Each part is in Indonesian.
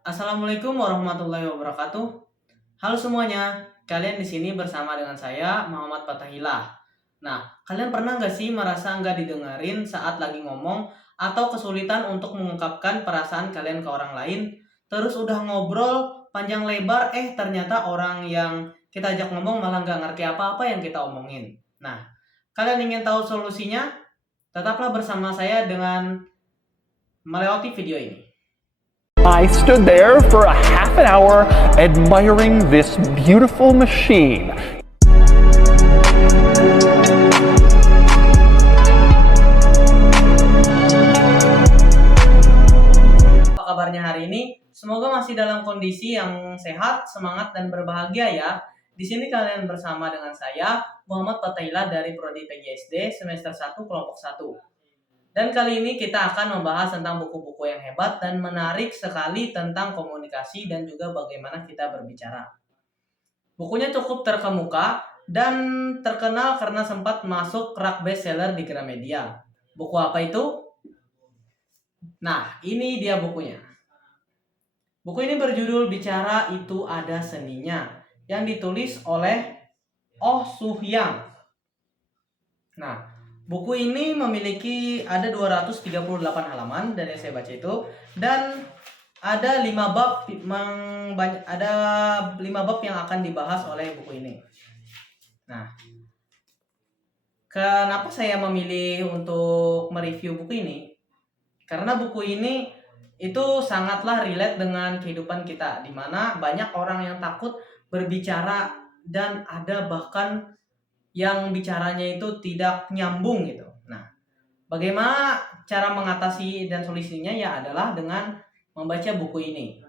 Assalamualaikum warahmatullahi wabarakatuh. Halo semuanya, kalian di sini bersama dengan saya Muhammad Fatahillah. Nah, kalian pernah nggak sih merasa nggak didengarin saat lagi ngomong atau kesulitan untuk mengungkapkan perasaan kalian ke orang lain? Terus udah ngobrol panjang lebar, ternyata orang yang kita ajak ngomong malah nggak ngerti apa-apa yang kita omongin. Nah, kalian ingin tahu solusinya? Tetaplah bersama saya dengan melewati video ini. I stood there for a half an hour admiring this beautiful machine. Apa kabarnya hari ini? Semoga masih dalam kondisi yang sehat, semangat, dan berbahagia ya. Di sini kalian bersama dengan saya, Muhammad Fatahillah dari Prodi PGSD semester 1 kelompok 1. Dan kali ini kita akan membahas tentang buku-buku yang hebat dan menarik sekali tentang komunikasi dan juga bagaimana kita berbicara. Bukunya cukup terkemuka dan terkenal karena sempat masuk rak bestseller di Gramedia. Buku apa itu? Nah, ini dia bukunya. Buku ini berjudul Bicara Itu Ada Seninya, yang ditulis oleh Oh Soo-hyang. Nah, buku ini memiliki ada 238 halaman dari yang saya baca itu, dan ada 5 bab ada 5 bab yang akan dibahas oleh buku ini. Nah, kenapa saya memilih untuk mereview buku ini? Karena buku ini itu sangatlah relate dengan kehidupan kita, di mana banyak orang yang takut berbicara dan ada bahkan yang bicaranya itu tidak nyambung gitu. Nah, bagaimana cara mengatasi dan solusinya ya adalah dengan membaca buku ini.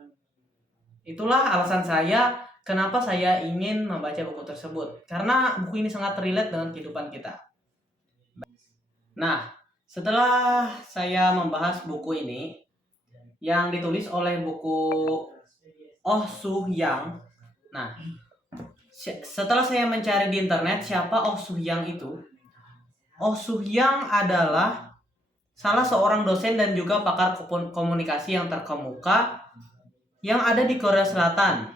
Itulah alasan saya kenapa saya ingin membaca buku tersebut, karena buku ini sangat relate dengan kehidupan kita. Nah, setelah saya membahas buku ini yang ditulis oleh buku Oh Soo-hyang. Nah, setelah saya mencari di internet siapa Oh Soo-hyang itu, Oh Soo-hyang adalah salah seorang dosen dan juga pakar komunikasi yang terkemuka yang ada di Korea Selatan.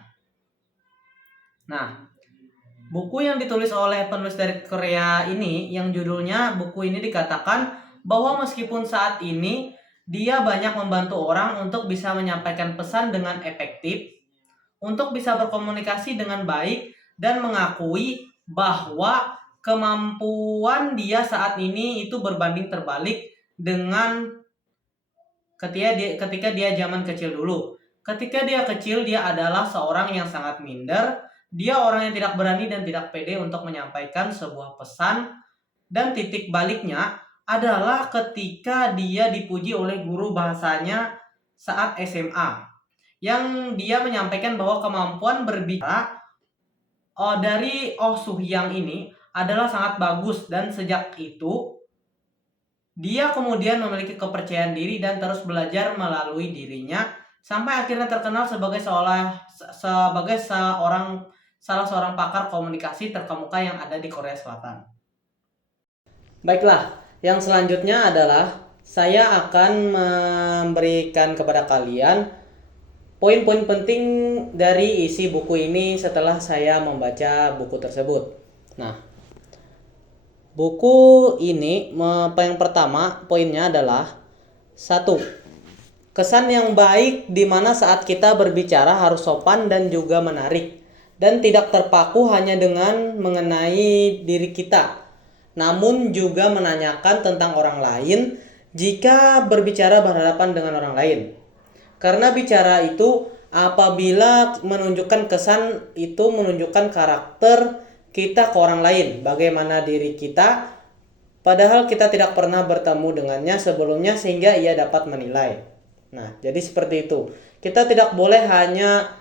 Nah, buku yang ditulis oleh penulis dari Korea ini, yang judulnya buku ini dikatakan bahwa meskipun saat ini dia banyak membantu orang untuk bisa menyampaikan pesan dengan efektif, untuk bisa berkomunikasi dengan baik, dan mengakui bahwa kemampuan dia saat ini itu berbanding terbalik dengan ketika dia zaman kecil dulu. Ketika dia kecil, dia adalah seorang yang sangat minder. Dia orang yang tidak berani dan tidak pede untuk menyampaikan sebuah pesan. Dan titik baliknya adalah ketika dia dipuji oleh guru bahasanya saat SMA, yang dia menyampaikan bahwa kemampuan berbicara dari Oh Soo-hyang ini adalah sangat bagus, dan sejak itu dia kemudian memiliki kepercayaan diri dan terus belajar melalui dirinya sampai akhirnya terkenal sebagai salah seorang pakar komunikasi terkemuka yang ada di Korea Selatan. Baiklah, yang selanjutnya adalah saya akan memberikan kepada kalian poin-poin penting dari isi buku ini setelah saya membaca buku tersebut. Nah, buku ini yang pertama poinnya adalah 1. Kesan yang baik di mana saat kita berbicara harus sopan dan juga menarik, dan tidak terpaku hanya dengan mengenai diri kita, namun juga menanyakan tentang orang lain jika berbicara berhadapan dengan orang lain. Karena bicara itu apabila menunjukkan kesan itu menunjukkan karakter kita ke orang lain, bagaimana diri kita, padahal kita tidak pernah bertemu dengannya sebelumnya sehingga ia dapat menilai. Nah, jadi seperti itu. Kita tidak boleh hanya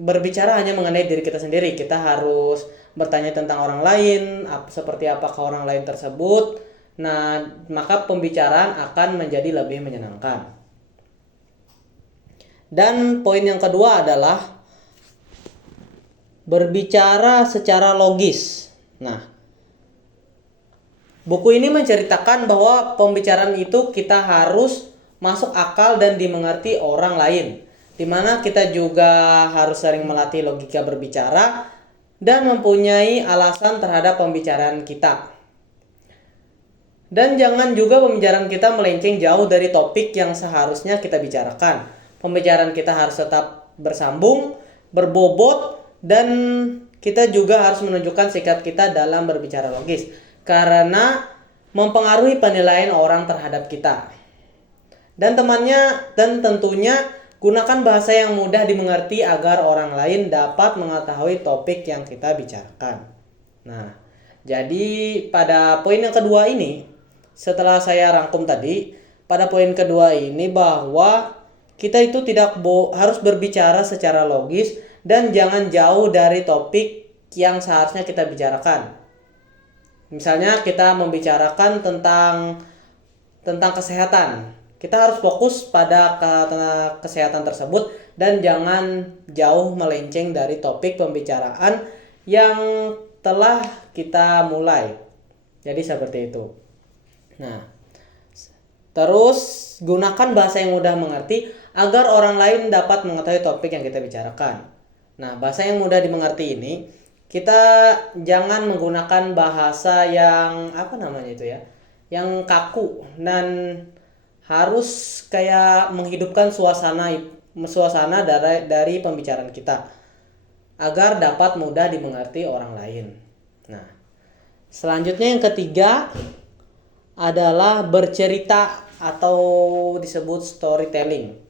berbicara hanya mengenai diri kita sendiri. Kita harus bertanya tentang orang lain, seperti apakah orang lain tersebut. Nah, maka pembicaraan akan menjadi lebih menyenangkan. Dan poin yang kedua adalah berbicara secara logis. Nah, buku ini menceritakan bahwa pembicaraan itu kita harus masuk akal dan dimengerti orang lain. Dimana kita juga harus sering melatih logika berbicara dan mempunyai alasan terhadap pembicaraan kita. Dan jangan juga pembicaraan kita melenceng jauh dari topik yang seharusnya kita bicarakan. Pembicaraan kita harus tetap bersambung, berbobot, dan kita juga harus menunjukkan sikap kita dalam berbicara logis. Karena mempengaruhi penilaian orang terhadap kita. Dan tentunya gunakan bahasa yang mudah dimengerti agar orang lain dapat mengetahui topik yang kita bicarakan. Nah, jadi pada poin yang kedua ini, setelah saya rangkum tadi, pada poin kedua ini bahwa kita itu tidak harus berbicara secara logis dan jangan jauh dari topik yang seharusnya kita bicarakan. Misalnya kita membicarakan tentang kesehatan. Kita harus fokus pada kesehatan tersebut dan jangan jauh melenceng dari topik pembicaraan yang telah kita mulai. Jadi seperti itu. Nah, terus gunakan bahasa yang mudah mengerti agar orang lain dapat mengetahui topik yang kita bicarakan. Nah, bahasa yang mudah dimengerti ini kita jangan menggunakan bahasa yang yang kaku dan harus kayak menghidupkan suasana dari pembicaraan kita agar dapat mudah dimengerti orang lain. Nah, selanjutnya yang ketiga adalah bercerita atau disebut storytelling.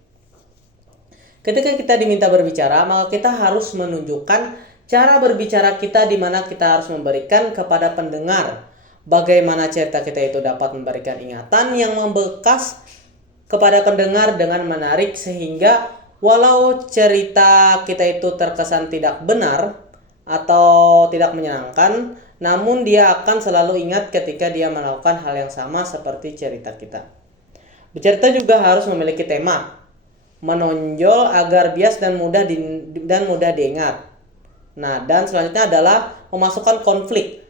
Ketika kita diminta berbicara, maka kita harus menunjukkan cara berbicara kita di mana kita harus memberikan kepada pendengar bagaimana cerita kita itu dapat memberikan ingatan yang membekas kepada pendengar dengan menarik sehingga walau cerita kita itu terkesan tidak benar atau tidak menyenangkan, namun dia akan selalu ingat ketika dia melakukan hal yang sama seperti cerita kita. Bercerita juga harus memiliki tema, menonjol agar bias dan mudah diingat. Nah, dan selanjutnya adalah memasukkan konflik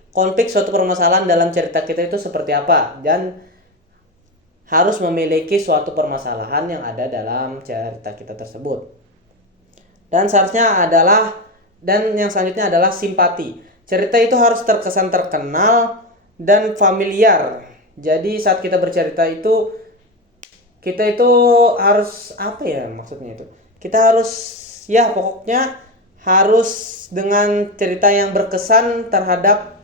suatu permasalahan dalam cerita kita itu seperti apa, dan harus memiliki suatu permasalahan yang ada dalam cerita kita tersebut. Dan yang selanjutnya adalah simpati. Cerita itu harus terkesan terkenal dan familiar. Jadi saat kita bercerita itu kita itu harus kita harus pokoknya harus dengan cerita yang berkesan terhadap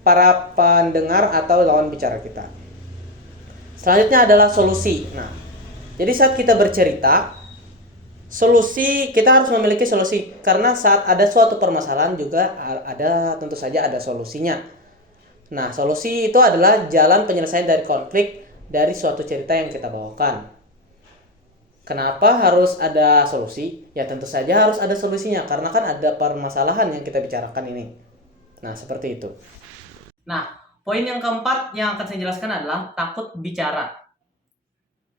para pendengar atau lawan bicara kita. Selanjutnya adalah solusi. Nah, jadi saat kita bercerita, kita harus memiliki solusi karena saat ada suatu permasalahan juga tentu saja ada solusinya. Nah, solusi itu adalah jalan penyelesaian dari konflik dari suatu cerita yang kita bawakan. Kenapa harus ada solusi? Ya tentu saja harus ada solusinya karena kan ada permasalahan yang kita bicarakan ini. Nah, seperti itu. Nah, poin yang keempat yang akan saya jelaskan adalah takut bicara.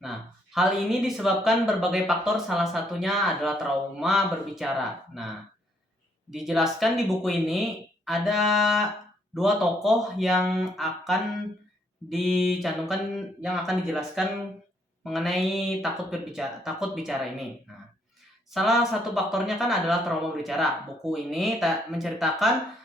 Nah, hal ini disebabkan berbagai faktor, salah satunya adalah trauma berbicara. Nah, dijelaskan di buku ini ada 2 tokoh yang akan dijelaskan mengenai takut bicara ini. Nah, salah satu faktornya kan adalah trauma berbicara. Buku ini menceritakan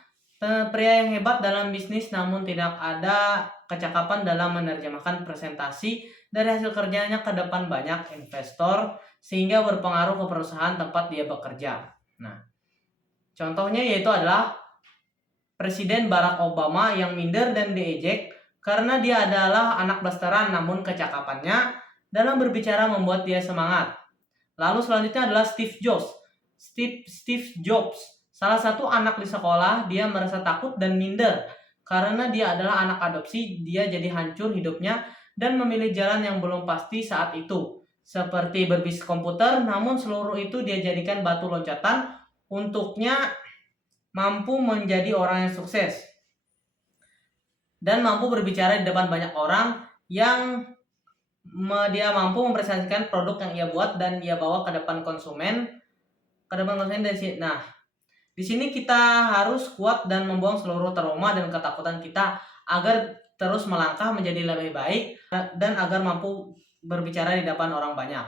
pria yang hebat dalam bisnis namun tidak ada kecakapan dalam menerjemahkan presentasi dari hasil kerjanya ke depan banyak investor sehingga berpengaruh ke perusahaan tempat dia bekerja. Nah, contohnya yaitu adalah Presiden Barack Obama yang minder dan diejek karena dia adalah anak blasteran namun kecakapannya dalam berbicara membuat dia semangat. Lalu selanjutnya adalah Steve Jobs. Salah satu anak di sekolah, dia merasa takut dan minder karena dia adalah anak adopsi, dia jadi hancur hidupnya dan memilih jalan yang belum pasti saat itu. Seperti berbisnis komputer, namun seluruh itu dia jadikan batu loncatan untuknya mampu menjadi orang yang sukses. Dan mampu berbicara di depan banyak orang yang dia mampu mempresentasikan produk yang ia buat dan ia bawa ke depan konsumen. Nah, di sini kita harus kuat dan membuang seluruh trauma dan ketakutan kita agar terus melangkah menjadi lebih baik dan agar mampu berbicara di depan orang banyak.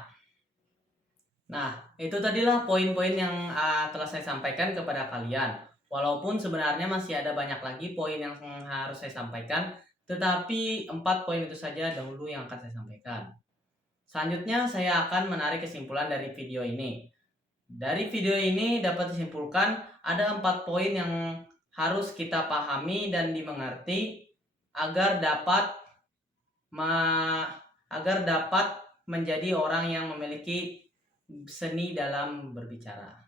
Nah, itu tadilah poin-poin yang telah saya sampaikan kepada kalian. Walaupun sebenarnya masih ada banyak lagi poin yang harus saya sampaikan, tetapi 4 poin itu saja dahulu yang akan saya sampaikan. Selanjutnya saya akan menarik kesimpulan dari video ini. Dari video ini dapat disimpulkan ada 4 poin yang harus kita pahami dan dimengerti agar dapat menjadi orang yang memiliki seni dalam berbicara.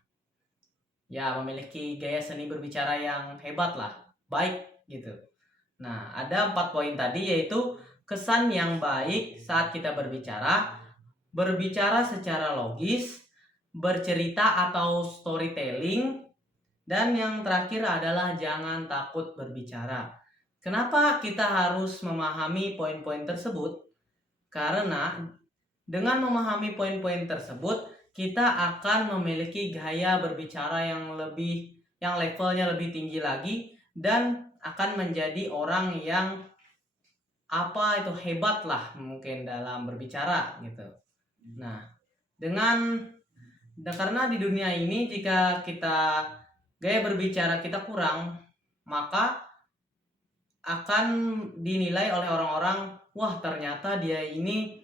Ya, memiliki gaya seni berbicara yang hebat lah, baik gitu. Nah, ada 4 poin tadi, yaitu kesan yang baik saat kita berbicara secara logis, bercerita atau storytelling, dan yang terakhir adalah jangan takut berbicara. Kenapa kita harus memahami poin-poin tersebut? Karena dengan memahami poin-poin tersebut, kita akan memiliki gaya berbicara yang levelnya lebih tinggi lagi, dan akan menjadi orang yang hebat lah mungkin dalam berbicara gitu. Nah, karena di dunia ini jika gaya berbicara kita kurang, maka akan dinilai oleh orang-orang, wah ternyata dia ini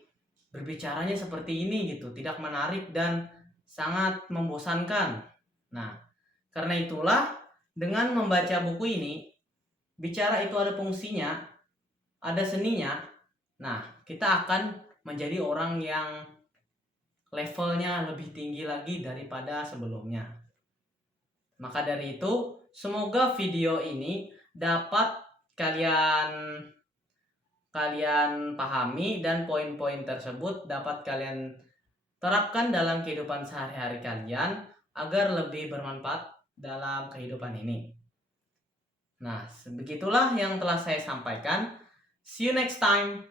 berbicaranya seperti ini gitu, tidak menarik dan sangat membosankan. Nah, karena itulah dengan membaca buku ini, bicara itu ada fungsinya, ada seninya. Nah, kita akan menjadi orang yang levelnya lebih tinggi lagi daripada sebelumnya. Maka dari itu, semoga video ini dapat kalian pahami dan poin-poin tersebut dapat kalian terapkan dalam kehidupan sehari-hari kalian agar lebih bermanfaat dalam kehidupan ini. Nah, begitulah yang telah saya sampaikan. See you next time.